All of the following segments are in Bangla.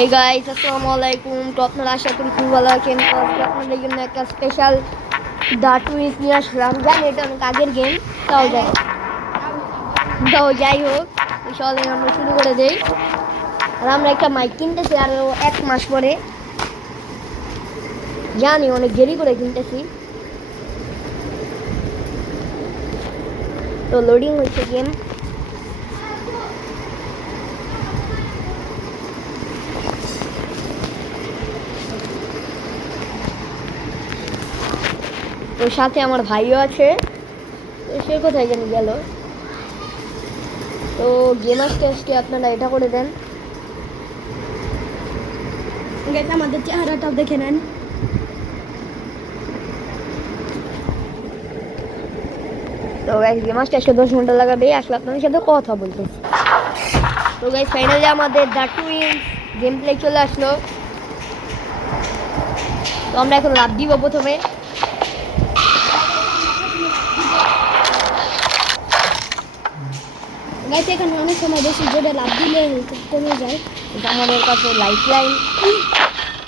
এই গাইস আসসালামু আলাইকুম। তো আপনারা আশা করি খুব ভালো আছেন। তো আজকে আপনাদের জন্য একটা স্পেশাল দ্য টুইন্স নিয়ে আসলাম। জানি এটা অনেক আগের গেম, যাই হোক চলে আমরা শুরু করে দেই। আর আমরা একটা মাইক কিনতেছি আরো 1 মাস পরে, জানি অনেক দেরি করে কিনতেছি। তো লোডিং হচ্ছে গেম। তো সাথে আমার ভাইও আছে, তো সে কোথায় জানি গেল। তো গেম আজকে আপনারা এটা করে দেন, আমাদের চেহারাটাও দেখে নেন। তো গাইস গেম আসতে 10 ঘন্টা লাগাবে, আসলে আপনাদের সাথে কথা বলতেছি। তো গাইস ফাইনালি আমাদের দ্য টুইন্স গেম প্লে চলে আসলো। তো আমরা এখন লাভ দিব প্রথমে। গাইস এখানে অনেক সময় বেশি জোরে লাভ দিলে কমে যায়। এটা আমাদের কাছে লাইফ লাইন।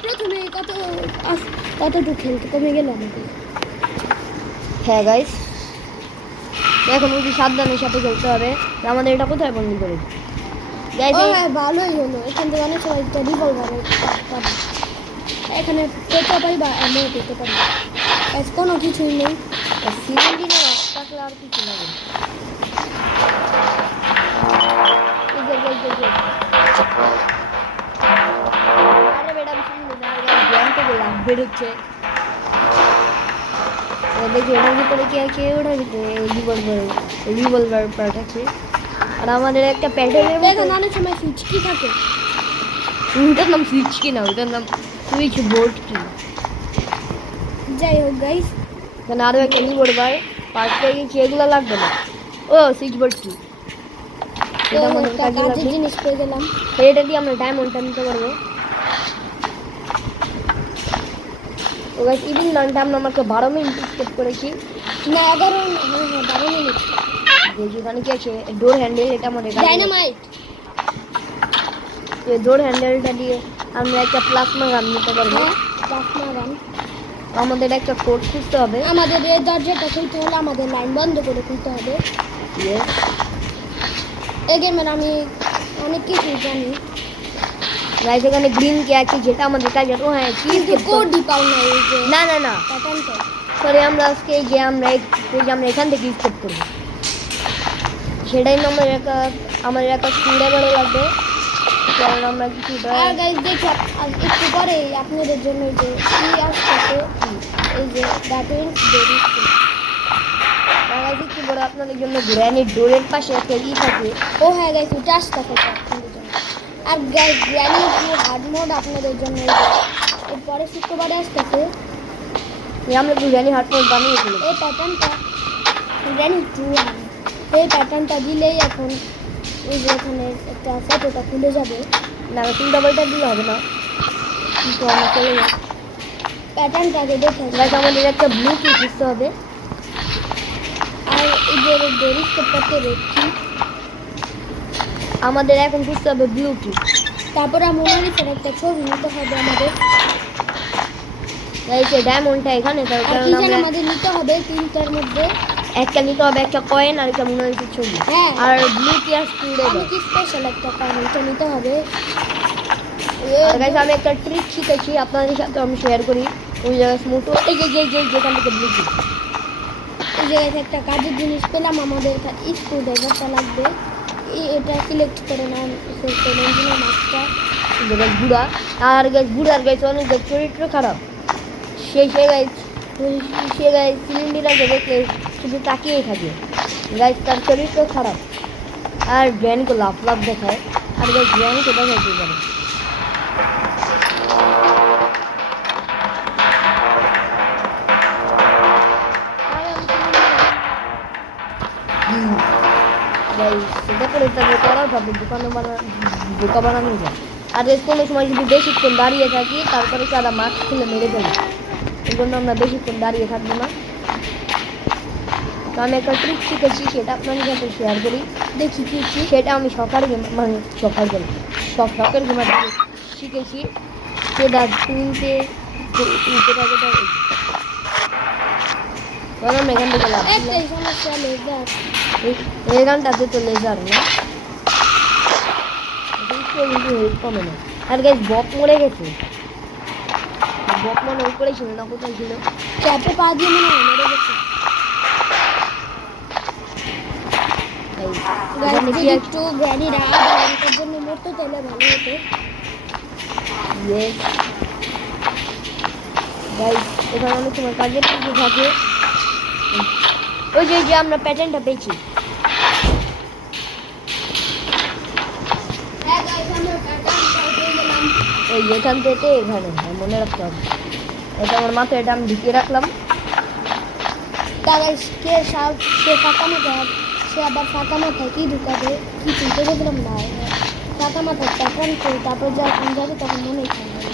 প্রথমে কতটুকু খেলতে কমে গেল আমাদের। হ্যাঁ গাইস, এখন বুঝি সাবধানের সাথে খেলতে হবে। আমাদের এটা কোথায় বন্দি করে গাইস? হ্যাঁ ভালোই হলো, এখান থেকে অনেক সময় একটা রিভলভার এখানে পেতে পারি বা এমন পেতে পারি। কোনো কিছুই নেই, সিলিন্ডি না থাকলে আর কিছু লাগে। আরে ম্যাডাম শুনুন না, জ্ঞান থেকে লাভ বেরোচ্ছে। দেখি ওটার ভিতরে কি আছে, ওটার ভিতরে রিভলভার পার্ট আছে। আর আমাদের একটা প্যাডেলের এখানে অনেক সময় সুইচ কি থাকে। ওটার নাম সুইচ কি না, ওটার নাম সুইচ বোর্ড কি। যাই হোক গাইস, এখানে আরও একটা রিভলভার পার্ট পেয়ে গেছি, এগুলো লাগবে না। ও সুইচ বোর্ড কি, এটা আমাদের কাজে লাগবে। জিনিস পেয়ে গেলাম, এটা দিয়ে আমরা ডায়মন্ডটা নিতে পারবো। তো গাইস ইভিন লানটা আমরা মাত্র 12 মিনিট স্কেপ করেছি না 11, হ্যাঁ 12 মিনিট। যেখানে কি আছে ডোর হ্যান্ডেল, এটা আমাদের ডাইনামাইট। এই ডোর হ্যান্ডেলটা দিয়ে আমরা একটা প্লাজমা গান নিতে পারবো। প্লাজমা গান। আমাদের একটা কোড খুঁজতে হবে। আমাদের এই দরজাটা খুলতে হলে আমাদের লাইন বন্ধ করে খুলতে হবে। এই গেমের আমি অনেক কিছু জানি। গাইস এখানে গ্রিন কি আছে যেটা আমাদের কাজে। ও হ্যাঁ কিন্তু কোডই পাও না এই যে। না না না প্যাটার্নটা সরি, আমরা আজকে যে আমরা এখান থেকে স্কেপ করব, সেটাই আমাদের একটা স্ক্রুড্রাইভারও লাগবে, কারণ আমরা কিছুটা। আর গাইস দেখি একটু পরে আপনাদের জন্য যে কি আসছে, এই যে ডাটুইন্স বেরি একটু বড় আপনাদের জন্য গ্র্যানিট ডোরের পাশে একটা থাকে। ও হ্যাঁ গাইস ওটা আসতে থাকে আপনাদের জন্য। আর guys granny to hard mode আপনাদের জন্য এরপরে শুক্রবারে আসতেছে। আমরা গ্র্যানি হার্ড মোড বানিয়েছিলাম। এই প্যাটার্নটা গ্র্যানি টু এই প্যাটার্নটা দিলেই এখন এই যে এখানে একটা ফটোটা খুলে যাবে। না তুমি ডাবলটা দিলে হবে না, কিন্তু আমরা চলে যাই প্যাটার্নটাকে দেখে। গাইস আমাদের একটা ব্লু কি খুঁজতে হবে। আর এই যে ডেরিস্কেপ করতে রেখি, আমাদের এখন খুঁজতে হবে ব্লু কি। তারপরে মোনালিসার একটা ছবি নিতে হবে আমাদের। গাইস এই ডায়মন্ডটা এখানে, তার আর কারণ কি জানি আমরা আমাদের নিতে হবে 3টার মধ্যে। একটা নিতে হবে, একটা কয়েন আর একটা মোনালিসার ছবি। হ্যাঁ আর ব্লু কি আর স্ক্রুড্রাইভার। আমি কি স্পেশাল একটা কারণটা নিতে হবে। আর গাইস আমি একটা ট্রিক শিখেছি, আপনাদের সাথে আমি শেয়ার করি। ওই জায়গায় স্মুথ এই যে যেখান থেকে ব্লু কি, এই জায়গায় একটা কাজের জিনিস পেলাম। আমাদের স্ক্রুড্রাইভারটা লাগবে। এটা সিলেক্ট করে নাও ইঞ্জিনের মাছটা। যেটা ঘুরা। আর গাইস ঘুরার গাইস অনেক চরিত্র খারাপ। সে গাইস সিলিন্ডারকে দেখলে শুধু তাকিয়েই থাকে। গাইস তার চরিত্র খারাপ, আর গ্র্যানিকে লাভ দেখায়। আর গাইস গ্র্যানিকে দেখাইতে পারে। সেটা করে তাদের করার ভাবে বোকা বানানো যায়। আর কোনো সময় যদি বেশিক্ষণ দাঁড়িয়ে থাকি, তারপরে তারা মাছ খুলে মেরে ফেলে। এই জন্য আমরা বেশিক্ষণ দাঁড়িয়ে থাকবো না। তো আমি একটা ট্রিক শিখেছি, সেটা আপনাদের সাথে শেয়ার করি। দেখি কি সেটা আমি শখের গেম শিখেছি সেটা তিনটে কোথায় কোথায় আমরা এখান থেকে লাভ একটাই সমস্যা লেজার এই গানটাতে তো লেজার না কিন্তু হেল্প কমে না আর গাইস বক মরে গেছে বক মনে উপরে ছিল না কোথায় ছিল ক্যাপে পা দিয়ে মনে হয় মরে গেছে এখানে যদি কি একটু গ্র্যানিরা আধা ঘন্টার জন্য মরতো তাহলে ভালো হতো ইয়েস গাইস এখানে অনেক সময় কাজের কিছু থাকে ওই যে আমরা প্যাটার্নটা পেয়েছি হ্যাঁ গাইস আমরা প্যাটার্ন ট্রাই করে দিলাম ওই এখান থেকে এখানে মনে রাখতে হবে এটা আমার মাথায় এটা আমি ঢুকিয়ে রাখলাম তারা সে ফাঁকা মাথায় সে আবার ফাঁকা মাথায় কি ঢুকাবে কি চিনতে গেছিলাম না ফাঁকা মাথায় প্যাটার্ন করে তারপর যখন যাবে তখন মনেই থাকবে না।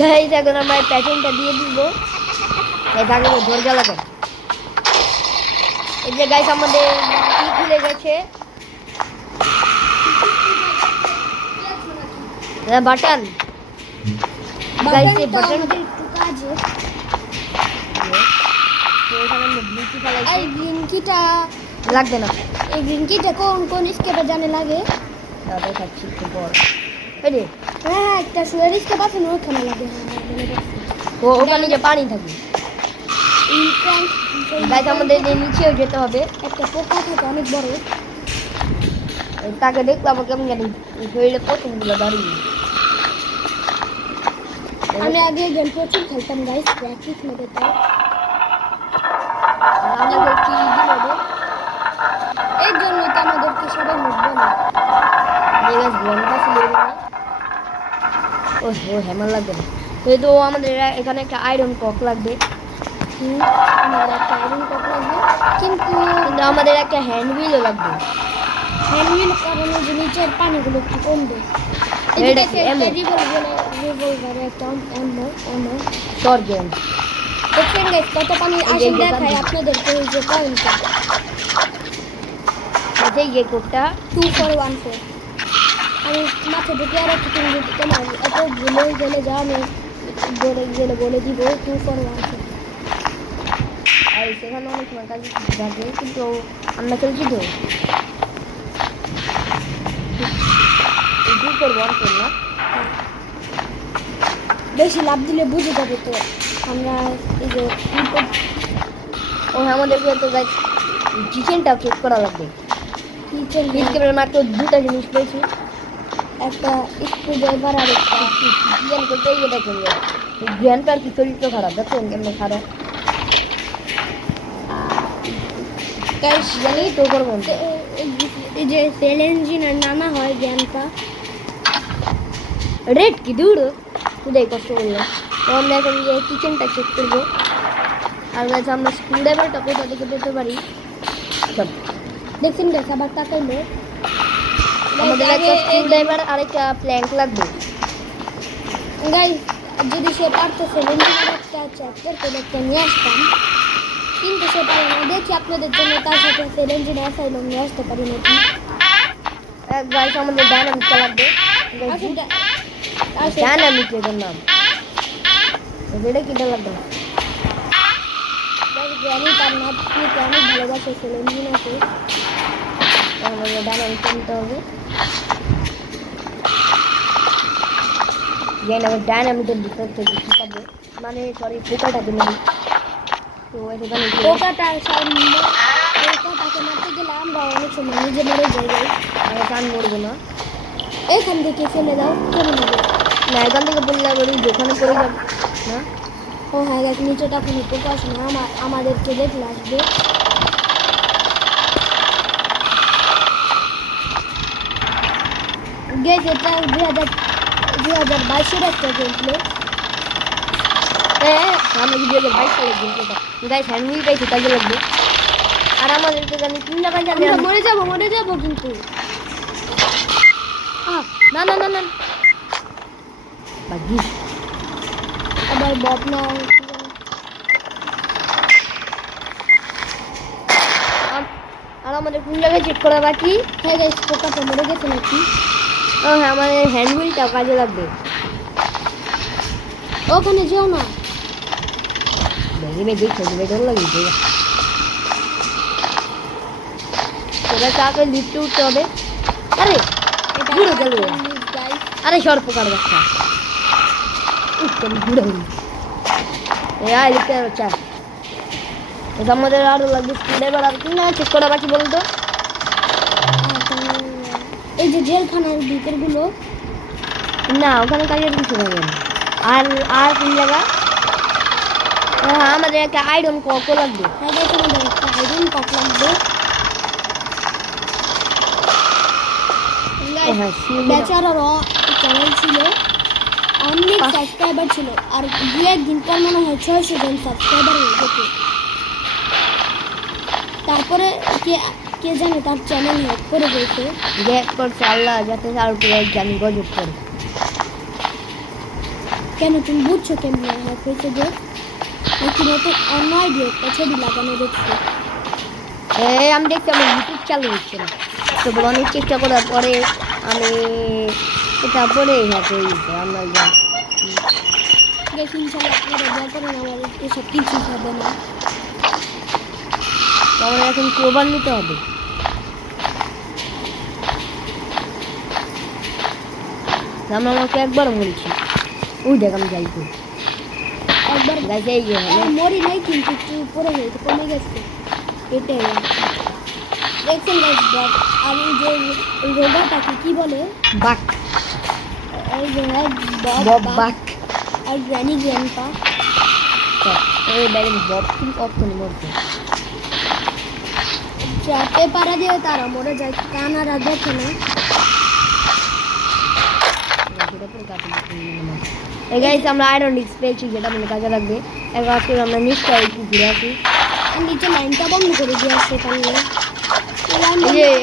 গাইস এখন আমরা প্যাটার্নটা দিয়ে দিব এটাকে দরজা লাগাই এই যে গাইস আমাদের কি খুলে গেছে বাটন গাইস এই বাটনটা বাটন আমাদের একটু কাজে এখানে আমরা ব্লুটুথ এই লাগাই গ্রিনকিটা লাগবে না এই গ্রিনকিটা কোন কোন স্কেপে জানে লাগে দাদা খাচ্ছি একটু পর এই রে হ্যাঁ একটা সুয়ের স্কেপ আছে না ওখানে লাগে হ্যাঁ মনে পড়ছে ও ওখানে যে পানি থাকে গাইস আমাদের যে নিচেও যেতে হবে একটা পোকা থাকে অনেক বড় তাকে দেখলাম কেমন জানি শরীরে পছন্দগুলো দাঁড়িয়ে আমি আগে গেম প্রচুর খেলতাম গাইস প্র্যাকটিস মধ্যে তাই আমাদের কি দিল এর জন্যই তো আমাদেরকে সবাই মুখ বলে গাইস বনটা ছিল ও হেমাল লাগবে না তো আমাদের এখানে একটা আয়রন কক লাগবে আমার একটা আয়রন কক লাগবে কিন্তু কিন্তু আমাদের একটা হ্যান্ড হুইলও লাগবে হ্যান্ডমিল কারণে যে নিচের পানিগুলো একটু কমবে এটা কি এমন? রিভলভারে একটা এমন শর্ট গেম দেখছেন গাইস কত পানি এই যে আসেন দোকান দেখায় থেকে। আপনাদেরকে এই যে পয়েন্টটা আছে এই কোডটা 2414 আমি মাঠে ঢুকে আর একটু তুমি যদি তোমার এত ভুলে গেলে যা আমি বলে দিব 2414 আর সেখানে অনেক সময় কাজ থাকে কিন্তু আমরা খেলছি তো এই করবো অন্তর না বেশি লাভ দিলে বুঝে যাবে তো আমরা এই যে ও আমাদেরকে তো গাইস চিকেনটা চেক করা লাগবে কিচেন বিস্কিটের মাত্র দুটা জিনিস পেয়েছি একটা স্ক্রু ড্রাইভার আর একটা চিকেন করতে এটা করবে জ্ঞান পার কি শরীর তো খারাপ দেখুন কেমন খারাপ গাইস জানি তো করবো এই যে সেল ইঞ্জিনের নানা হয় জ্ঞানটা রেড কি দূর খুদাই কষ্ট করলো তো আমরা এখন যে কিচেনটা চেক করবো আর গাছ আমরা স্ক্রু ড্রাইভারটা কোথা থেকে পেতে পারি সব দেখছেন গাইস আবার তাকাইলে আমাদের একটা স্ক্রু ড্রাইভার আর একটা প্ল্যাঙ্ক লাগবে গাইস যদি সে পারতো সেল ইঞ্জিনের একটা চ্যাপ্টার করে একটা নিয়ে আসতাম কিন্তু সে পারে না দেখি আপনাদের জন্য তার সাথে সেল ইঞ্জিন অ্যাসাইলাম নিয়ে আসতে পারি নাকি গাছ আমাদের ডায়নামিকটা লাগবে আসলে ডায়নামিক এটার নাম এটা কিটা লাগবে জ্ঞানী তার নাতনিকে অনেক ভালোবাসে সেল ইঞ্জিন আছে আমাদের ডায়নামিক নিতে হবে ডায়নামিকের ভিতর থেকে কি পাবে মানে সরি পোকাটাকে নেই তো এখানে পোকাটাকে মারতে গেলে আমরা অনেক সময় নিজে মরে যাই গাইস আমরা টান মরবো না এখান থেকে ফেলে দাও কেমন হবে না এখান থেকে বললে বলি যেখানে পড়ে যাবে না ও হ্যাঁ গাইস নিচেটা কোনো পোকা আসে না আমাদেরকে দেখলে আসবে গাইস এটা 2022-এর একটা গেম প্লে হ্যাঁ আমরা যদি 2022 সালে গেমটা গাইস হ্যান্ড হুইল পাইছি কাজে লাগবে আর আমাদেরকে জানি তিন লাখ জানি আমরা মরে যাবো কিন্তু না না না না বাজি আবার বট না আমাদের কোন জায়গায় চেক করা বাকি? হ্যাঁ গাইস, পোকাটা মরে গেছে নাকি? ও হ্যাঁ, আমাদের হ্যান্ডউইলটাও কাজে লাগবে। ওখানে যেও না। দেখি খুঁজবে ডর লাগিয়েছে। তোরা চাকে লিফটে উঠতে হবে। আরে এটা ঘুরে গেল। গাইস। আরে সর পোকার বাচ্চা। উঠতে ঘুরে গেল। আয় লিখতে চা। এটা আমাদের আরো লাগবে স্ক্রুড্রাইভার আর কি না চেক করা বাকি বলতো। এই যে জেলখানার ভিতরগুলো, না ওখানে কাজের কিছু হবে না। আর আর কোন জায়গা? হ্যাঁ আমাদের একটা আয়রন ককও লাগবে। হ্যাঁ গাইস, আমাদের একটা আয়রন কক লাগবে। হ্যাঁ বেচারারও চ্যানেল ছিল, অনেক সাবস্ক্রাইবার ছিল, আর দু একদিন পর মনে হয় 600 জন সাবস্ক্রাইবার হয়ে যেত। তারপরে কে কে জানে তার চ্যানেল হ্যাক করে দিয়েছে। গ্যাপ করছে আল্লাহ যাতে আর জানি গজব করে। কেন তুমি বুঝছো কেমন হ্যাক হয়েছে যে? নাকি নতুন অন্য আইডিয়া একটা ছবি লাগানো দেখছো? আমি দেখছি আমার ইউটিউব চালু হচ্ছে না। তো অনেক চেষ্টা করার পরে আমি এটা পরে হ্যাক হয়ে গেছে আমরা যা। গাইস ইনশাআল্লাহ আপনারা দোয়া করেন আমার এসব কিছু হবে না। আমার এখন কোভার নিতে হবে। আমরা আমাকে একবার বলছি ওই দেখ আমি যাই করি একবার গাইছে এই যে মরি নাই, কিন্তু একটু উপরে হয়েছে, কমে গেছে। এটাই দেখছেন গাইস বট। আর এই যে রোগাটাকে কি বলে? বাক এই যে বব বাক আর গ্র্যানি গ্র্যান্ডপা। এই ডাইরেক্ট বব কি অপশন মরছে। চাপে পাড়া দিয়ে তারা মরে যায়, কানারা দেখে না। এই গাইস আমরা আয়রন ডিস্ক পেয়েছি যেটা আমাদের কাজে লাগবে। এবার আজকে আমরা নিচটা একটু ঘুরে আসি। আর নিচে লাইনটা বন্ধ করে দিয়ে আসছে পারলে।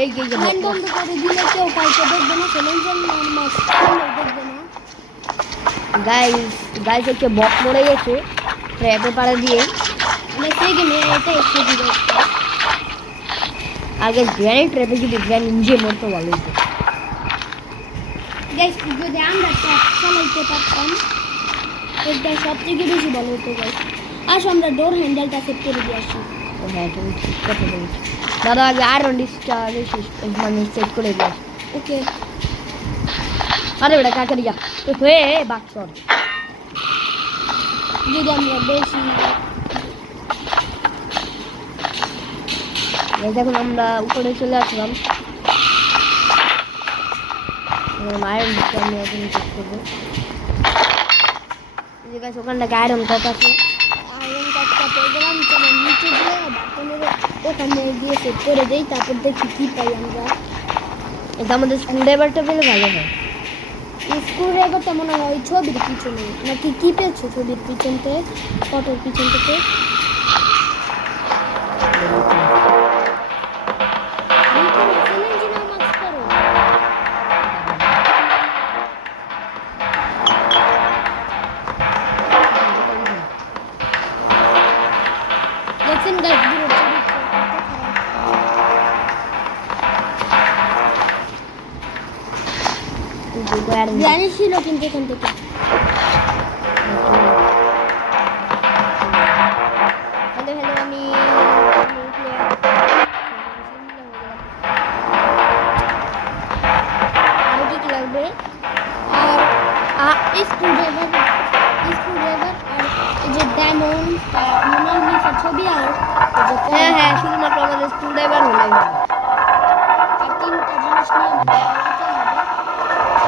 এই যে লাইন বন্ধ করে দিলে কেউ কাউকে দেখবে না, চ্যালেঞ্জের মাছ দেখবে না। গাইস হচ্ছে বক মরে গেছে ট্র্যাপে পাড়া দিয়ে। মানে সেই গেমে এটা একটু দিবে। আগে গ্র্যানি ট্র্যাপে যদি গ্র্যানি নিজে মরতো ভালো হতো। গাইস যদি আমরা ট্র্যাপ চালাইতে পারতাম এটা সবথেকে বেশি ভালো হতো গাইস। আসো আমরা ডোর হ্যান্ডেলটা সেট করে দিয়ে আসি। ও হ্যাঁ তুমি ঠিক কথা বলেছো দাদা। আগে আয়রন ডিস্কটা মানে সেট করে দিয়ে আসি। ওকে আরে বেটা কাকে যা হয়ে বাক সর। যদি আমরা বেশি দেখুন আমরা উপরে চলে আসলাম। আয়রন ডিস্কটা আমি এখন চেক করবো। যে গাছ ওখানটাকে আয়রন কক আছে। আয়রন কাটটা প্রোগ্রাম করে নিচে দিয়ে বাটনের ওখানে দিয়ে সেট করে দেই, তারপর দেখি কি পাই আমরা। এটা আমাদের স্ক্রুড্রাইভারটা পেলে ভালো হয়। স্ক্রু ড্রাইভারটা মনে হয় ওই ছবির পিছনে, নাকি কি পেয়েছো ছবির পিছনতে, ফটোর পিছন থেকে? আমি তো নতুন ইঞ্জিনিয়ার মাস্ক করো। দেখছেন গাইস দূরে চরিত্র কত খারাপ। জানি ছিল কিন্তু এখান থেকে হ্যালো হ্যালো আমি আরো কি কি লাগবে? আর স্ক্রু ড্রাইভার আর এই যে ডায়মন্ড মোনালিসার ছবি আর এই যে হ্যাঁ হ্যাঁ শুধুমাত্র আমাদের স্ক্রুড্রাইভার হলেই হবে। আর তিনটা জিনিস নিয়ে বানাতে হবে।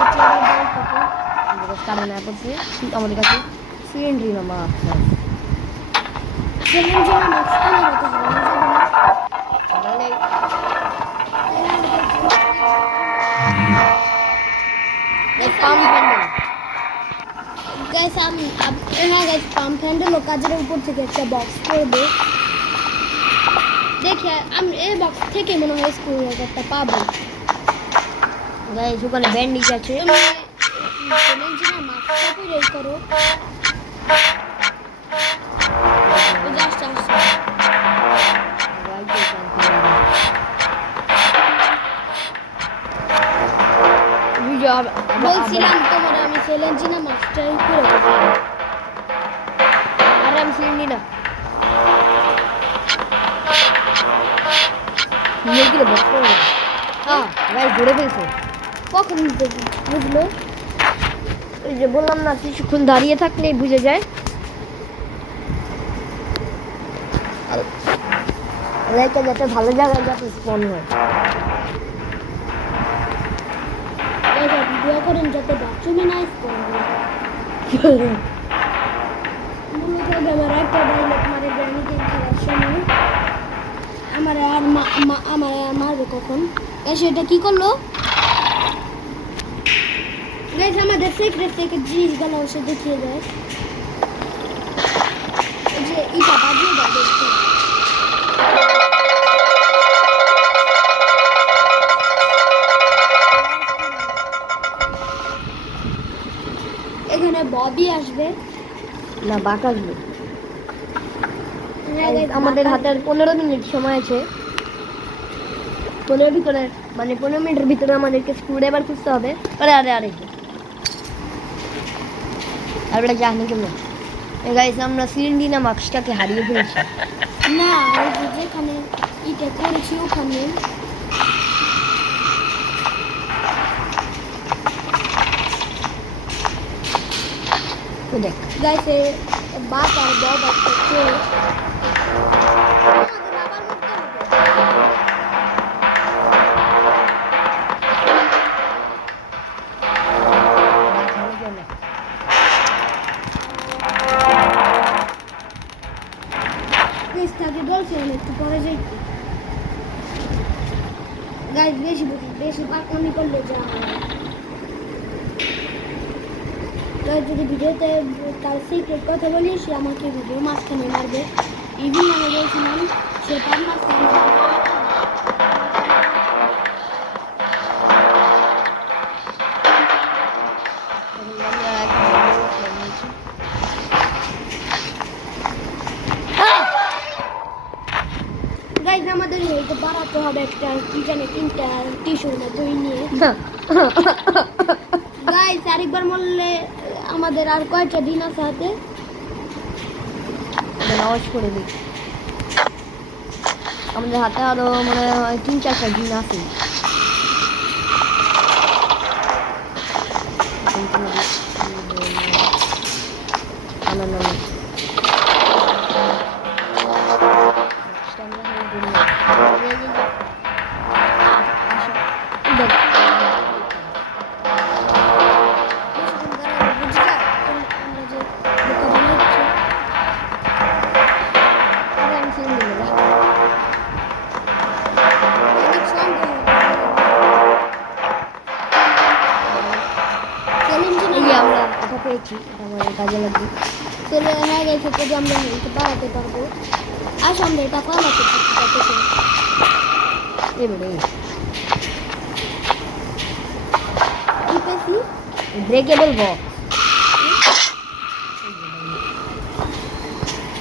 এটা দাও কত? আমাদের কারণে পড়ছে আমাদের কাছে সিলিন্ডার নামা আছে। চ্যালেঞ্জিং মাস্ক তো লাগাতে হবে না তাহলে পাম্প হ্যান্ডেল গাইস হ্যাঁ গাইস পাম্প হ্যান্ডেল ও কাজের উপর থেকে একটা বক্স করবে। দেখি আমি এই বক্স থেকে মনে হয় স্ক্রু ড্রাইভারটা পাবো। গাইস ওখানে ব্যান্ডেজ আছে। তুমি চ্যালেঞ্জিং মাস্কটা তৈরি করো। এই যে আসছে বলছিলাম তোমার আমি চ্যালেঞ্জিনা মাস্টার করে দেবো। আরে আমি সিলিন্ডি না নিয়ে কি রে বক্স করে হ্যাঁ গাইস ধরে ফেলছে কখন দেখি বুঝলো? ওই যে বললাম না কিছুক্ষণ দাঁড়িয়ে থাকলেই বুঝে যায় লাইকটা যাতে ভালো জায়গায় যাতে স্পন হয় ভিডিও করেন যাতে বাথরুমে না স্পন হয়। মূলত আমার একটা ডাইলগ মারে গ্রানি গেম খেলার সময় আমার আর আমার মারবে কখন এসে এটা কি করলো গাইস আমাদের সিক্রেট জিনিসগুলো সে দেখিয়ে দেয় এই যে এটা বাজিয়ে দেয় দেখতে এখানে ববি আসবে না বাক আসবে হ্যাঁ guys, আমাদের হাতে আর 15 মিনিট সময় আছে 15 ভিতরে মানে 15 মিনিটের ভিতরে আমাদেরকে স্ক্রুড্রাইভার খুঁজতে হবে আরে আরে আরে আমরা জানি কেমন গাইস আমরা সিলিন্ডিনা মার্কসটাকে হারিয়ে ফেলেছি না ওই যে যেখানে এটা করেছি ওখানে তো দেখ গাইস বাপ আর বব আসছে আমাদের আবার মরতে হবে তাকে বলছিলাম একটু পরে যাই গাইস বেশি পাকামি করলে যা গাইস যদি ভিডিওতে তার সিক্রেট কথা বলি সে আমাকে ভিডিও মাঝখানে মারবে ইভিন আমি বলছিলাম সে তার মাঝখানে গাইস আমাদের এইটা বাড়াতে হবে একটা কি জানে 3টা টিস্যু না দই নিয়ে গাইস আরেকবার বললে আমাদের আর কয়টা দিন আছে হাতে আওয়াজ করে দিই আমাদের হাতে আরো মনে হয় 3-4টা দিন আছে না না না পেয়েছি আমার কাজে লাগবে চলে হয়ে গেছে যদি আমরা হেলতে বাড়াতে পারবো আসো আমরা এটা পালাতে পারছি এবারে কি পেয়েছি ব্রেকেবল বক্স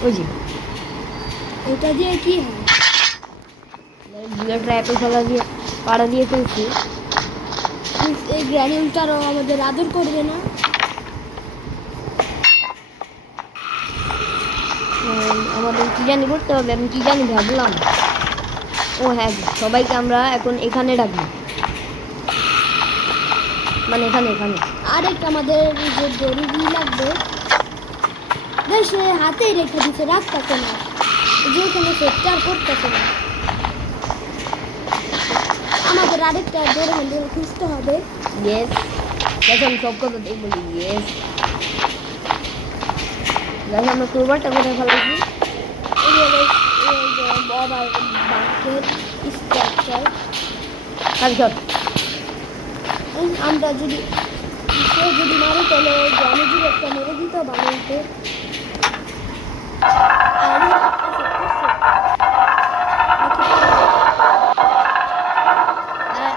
ওই যে এটা দিয়ে কি হয় বুলেট রাইফেল ফেলা দিয়ে পাড়া দিয়ে ফেলছি এই গ্র্যানিউলটারও আমাদের আদর করবে না আমাদের কি জানি করতে হবে আমি কি জানি ভাবলাম ও হ্যাঁ সবাইকে আমরা এখন এখানে রাখবো মানে এখানে এখানে আরেকটা আমাদের যে দড়ি লাগবে সে হাতেই রেখে দিচ্ছে রাখতেছে না যেখানে সেটার করতেছে না আমাদের আরেকটা দড়ি হ্যান্ডেল খুঁজতে হবে ইয়েস দেখুন সব কথা দেখ বলি ইয়েস গাইস আমরা ক্রোবারটা করে ফেলেছি বাবার বাকেট স্ট্রাকচার কালচট আমরা যদি মারি তাহলে আমি যদি একটা মেরে দিত ভালো হতো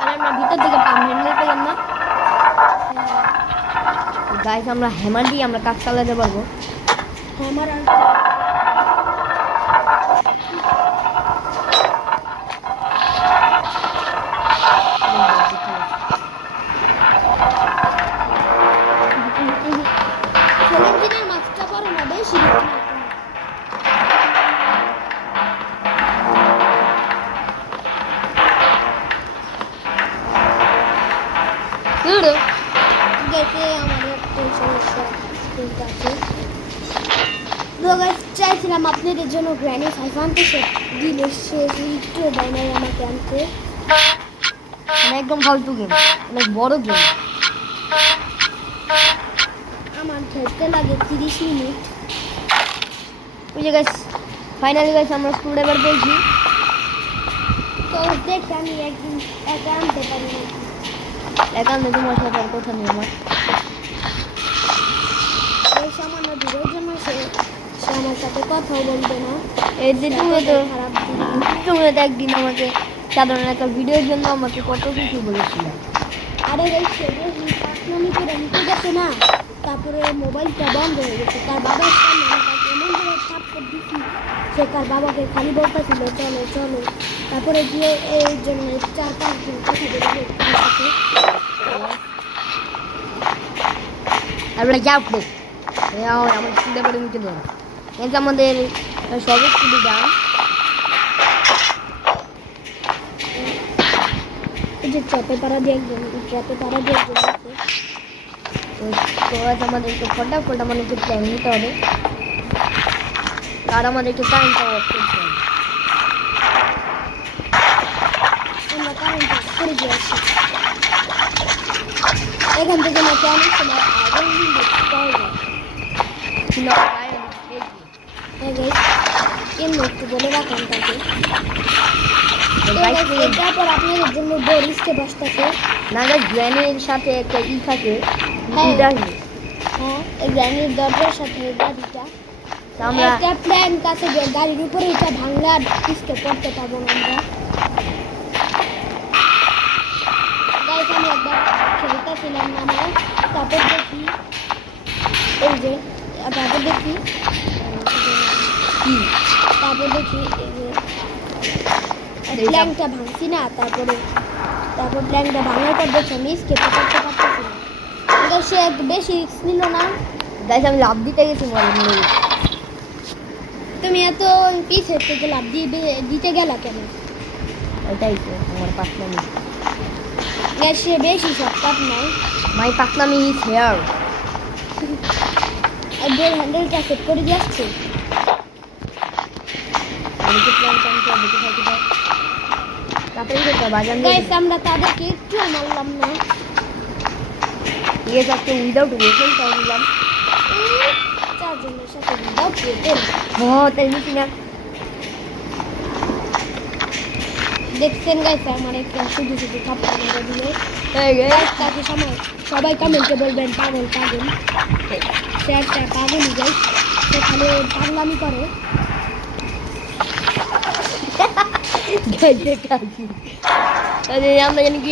আমরা ভিতর থেকে পাম হ্যান্ডেল পেলাম না গাইস আমরা হ্যামার দিয়ে আমরা কাজ চালাতে পারবো হ্যামার আর বলছিলাম আপনাদের জন্য গ্র্যানি 500 দিলে সে একটু দেয় নাই আমাকে আনতে। মানে একদম ফালতু গেম, অনেক বড় গেম। আমার খেলতে লাগে 30 মিনিট। ওই যে গাইস, ফাইনালি গাইস আমরা স্ক্রু ড্রাইভার পেয়েছি। তো দেখি আমি একদিন একা আনতে পারি না। এখন তোমার সাথে আর কথা নেই আমার। এই সামান্য ভিডিওর জন্য সে আমার সাথে কথাও বলবে না। এই যে তুমি তো খারাপ দিন। একদিন আমাকে সাধারণ একটা ভিডিওর জন্য আমাকে কত কিছু বলেছিলে। আরে এই ছেলে পাঁচনামি করে নিতে গেছে না, তারপরে মোবাইলটা বন্ধ হয়ে গেছে। তার বাবার সামনে আমি তাকে এমন করে থাপ্পড় দিচ্ছি, সে তার বাবাকে খালি বলতেছিল চলো চলো। তারপরে গিয়ে এই জন্য 4-5 দিন কথা বলে আমরা যাও প্লে আমার স্ক্রু ড্রাইভারে নিতে দেবো। এই যে আমাদের সব স্কুলে যান। এই যে চাপে পাড়া দিয়ে একজন আছে। তো আজ আমাদেরকে ফটাফট আমাদেরকে প্ল্যান নিতে হবে, আর আমাদেরকে টাইমটা অফ করতে হবে। আমরা কারেন্ট করে দিয়ে আসি। এখান থেকে নাকি অনেক সময় আগুন পাওয়া যায়। ছিল একটু বলে রাখেন তাকে। 22 মিনিট। তারপর আপনাদের জন্য বরিশকে বসতেছে। নাগাদ গ্র্যানির সাথে একটা থাকে, হ্যাঁ। গাড়ি। হ্যাঁ, এই গ্রানির দরজার সাথে গাড়িটা। তা আমরা একটা প্ল্যান কাছে যে গাড়ির উপরে এটা ভাঙলে আর পিছকে পড়তে পারবো না আমরা। গাইস আমি একবার খেলতেছিলাম নামে, তারপর দেখি এই যে তারপর দেখি কি এই যে প্ল্যানটা ভাঙছি না, তারপর প্ল্যানটা ভাঙার পর দেখি আমি স্কেপ করতে পারতেছি না। কিন্তু সে বেশি রিস্ক নিল না। গাইস আমি লাভ দিতে গেছি মরে মরে। তুমি এত পিছের থেকে লাভ দিতে গেলা কেন? ওইটাই তো আমার পাকনামি। গ্যাস সে বেশি শর্টকাট নয়। মাই পাকনামি ইজ হেয়ার। আর ডোর হ্যান্ডেলটা সেট করে দিয়ে আসছে। এদিকে প্ল্যান টানতে হবে, দেখে থাকি দাও। তাড়াতাড়ি করতে হবে, বাজান দিয়ে গাইস আমরা তাদেরকে একটু মারলাম না। ঠিক আছে, আজকে উইদাউট ওয়েপন তাও নিলাম। চারজনের সাথে দাও পেটেল। তাই নিচ্ছি না। দেখছেন গাইস আমার একটা শুধু শুধু থাপ্পড় মেরে দিলে। এই গে গাইস তাকে সবাই কমেন্টে বলবেন পাগল পাগল। সে একটা পাগলই গাইস, সে খালি পাগলামি করে। গাইছে কাকি। আরে আমরা জানি কি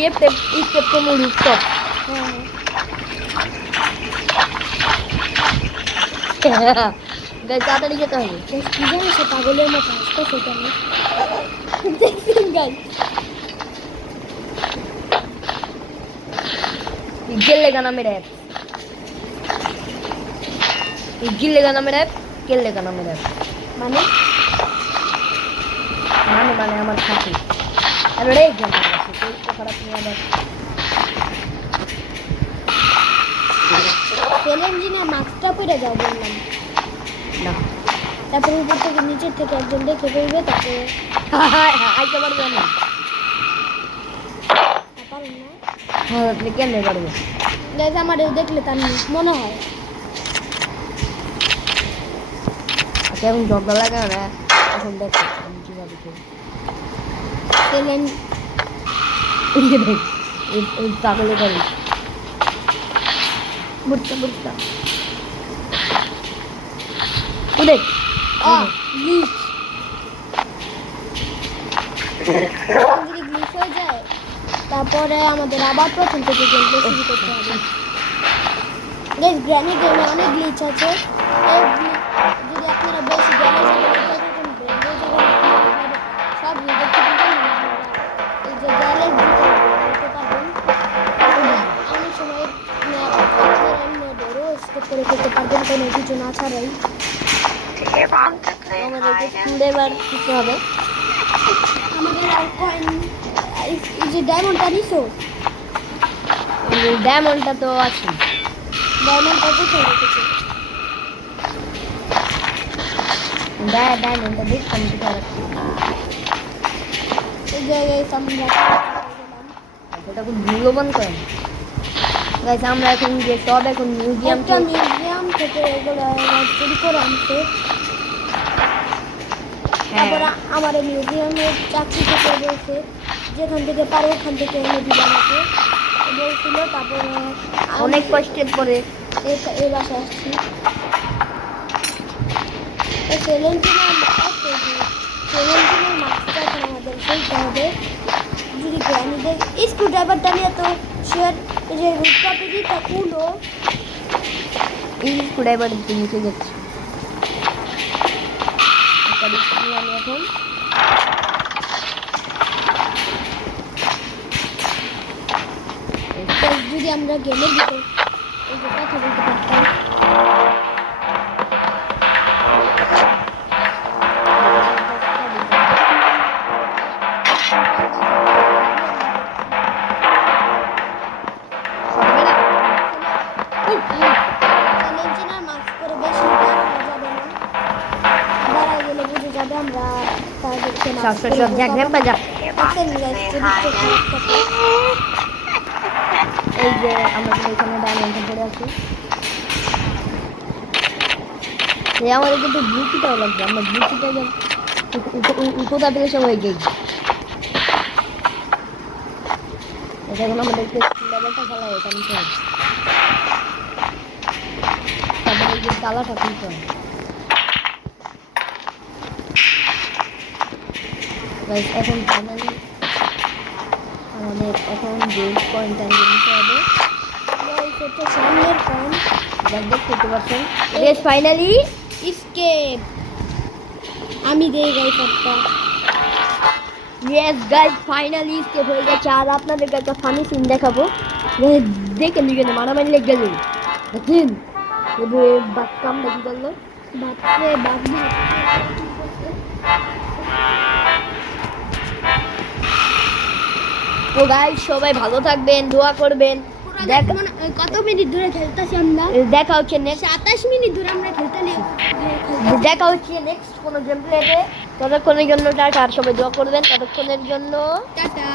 স্টেপ কোনো রুফটপ। গাইস তাড়াতাড়ি যেতে হবে। গাইস কি জানি সে পাগলের মতো হাসতেছে কেন? দেখছেন গাইস गिल्लेगा ना मेरा ऐप, गिल्लेगा ना मेरा ऐप, गिल्लेगा ना मेरा ऐप। মানে মানে আমার সাথে আমি রে একজন আছে তো তো খারাপ নিয়ে আবার তেল ইঞ্জিনে মাস্কটা পরে যাও বললাম না। তারপরে উপর থেকে নিচের থেকে একজন দেখে পড়বে, তারপরে আইতে পারবে না। পারেন না। হ্যাঁ আপনি কেমনে পারবে? গাইস আমার দেখলে তার মনে হয় আচ্ছা এখন ঝগড়া লাগে না, এখন দেখো আমি কিভাবে করি। তেল এই পাগলে করি বুঝতা ওদের গ্লিচ যদি গ্লিচ হয়ে যায় তারপরে আমাদের আবার প্রথম থেকে গেমটা শুরু করতে হবে। গাইস গ্র্যানি গেমে অনেক গ্লিচ আছে। এই যদি আপনারা বেশি গ্যালে সব ভিডিও দেখতে এই যে গ্যালে দিতে পারবেন। অনেক সময় আপনারা স্কেপ করে করতে পারবেন কোনো কিছু না ছাড়াই। আমাদেরকে স্কুলে এবার কিছু হবে। আমাদের আর কয়েন এই যে ডায়মন্ডটা নিছো, ডায়মন্ডটা তো আছে। ডায়মন্ডটা কোথায় রেখেছো? ডায়মন্ডটা দেখতাম কোথায় রাখছি। এই জায়গায় আমরা গেলাম। এটা খুব মূল্যবান কয়েন গাইস। আমরা এখন যে সব এখন মিউজিয়াম একটা মিউজিয়াম থেকে এগুলো চুরি করে আনতে। তারপর আমার মিউজিয়ামের চাকরি থেকে বলছে যেখান থেকে পারো ওখান থেকে এনে দিবে আমাকে বলছিল। তারপরে অনেক কষ্টের পরে এই বাসায় আসছি। সেলেন্টিনার মাস্কটা এখন আমাদের ফেলতে হবে। যদি গ্রামীদের স্ক্রু ড্রাইভারটা নিয়ে তো সে যে রুটটা পেয়েছি তা কুলো এই স্ক্রুড্রাইভার নিচে যাচ্ছে। আমি এখন যদি আমরা গেমের ভিতর এই যে কথা বলতে পারতাম। সেলেন্টিনার মাস্ক করে বেশি দাঁড়ানো যাবে না। দাঁড়ায় গেলে বুঝে যাবে আমরা তাদেরকে সব জায়গায় বাজা। এই যে আমরা এখানে ডায়মন্ড পড়ে আছি। আমাদের কিন্তু ব্লুকিটাও লাগবে। আমরা ব্লুকিটা কোথা থেকে সব হয়ে গেছি। এটা এখন আমাদেরকে লেভেলটা খেলা এটা নিতে হবে। তারপরে এই যে তালাটা খুলতে হবে। এখন ফাইনালি আমাদের এখন গেম পয়েন্ট নিতে হবে। সামনের পয়েন্ট দেখতে পাচ্ছেন বেশ ফাইনালি স্কেপ আমি দেই গাইস একটা। ইয়েস গাইস ফাইনালি স্কেপ হয়ে গেছে। আর আপনাদের একটা ফানি সিন দেখাবো। দেখে নিবেন মারামারি লেগে গেল। দেখেন বাদ কামটা কি করলো। বাপরে বাপ তো গাইস সবাই ভালো থাকবেন, দোয়া করবেন। কত মিনিট ধরে খেলতেছি আমরা? দেখা হচ্ছে নেক্সট 27 মিনিট ধরে আমরা দেখা হচ্ছে নেক্সট কোনো গেম প্লেতে। ততক্ষণের জন্য টাটা। আর সবাই দোয়া করবেন ততক্ষণের জন্য টাটা।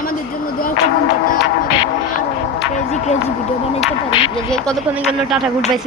আমাদের জন্য দোয়া করবেন টাটা। আমাদের জন্য আরো ক্রেজি ভিডিও বানাইতে পারি। যে কতক্ষণের জন্য টাটা গুড বাই।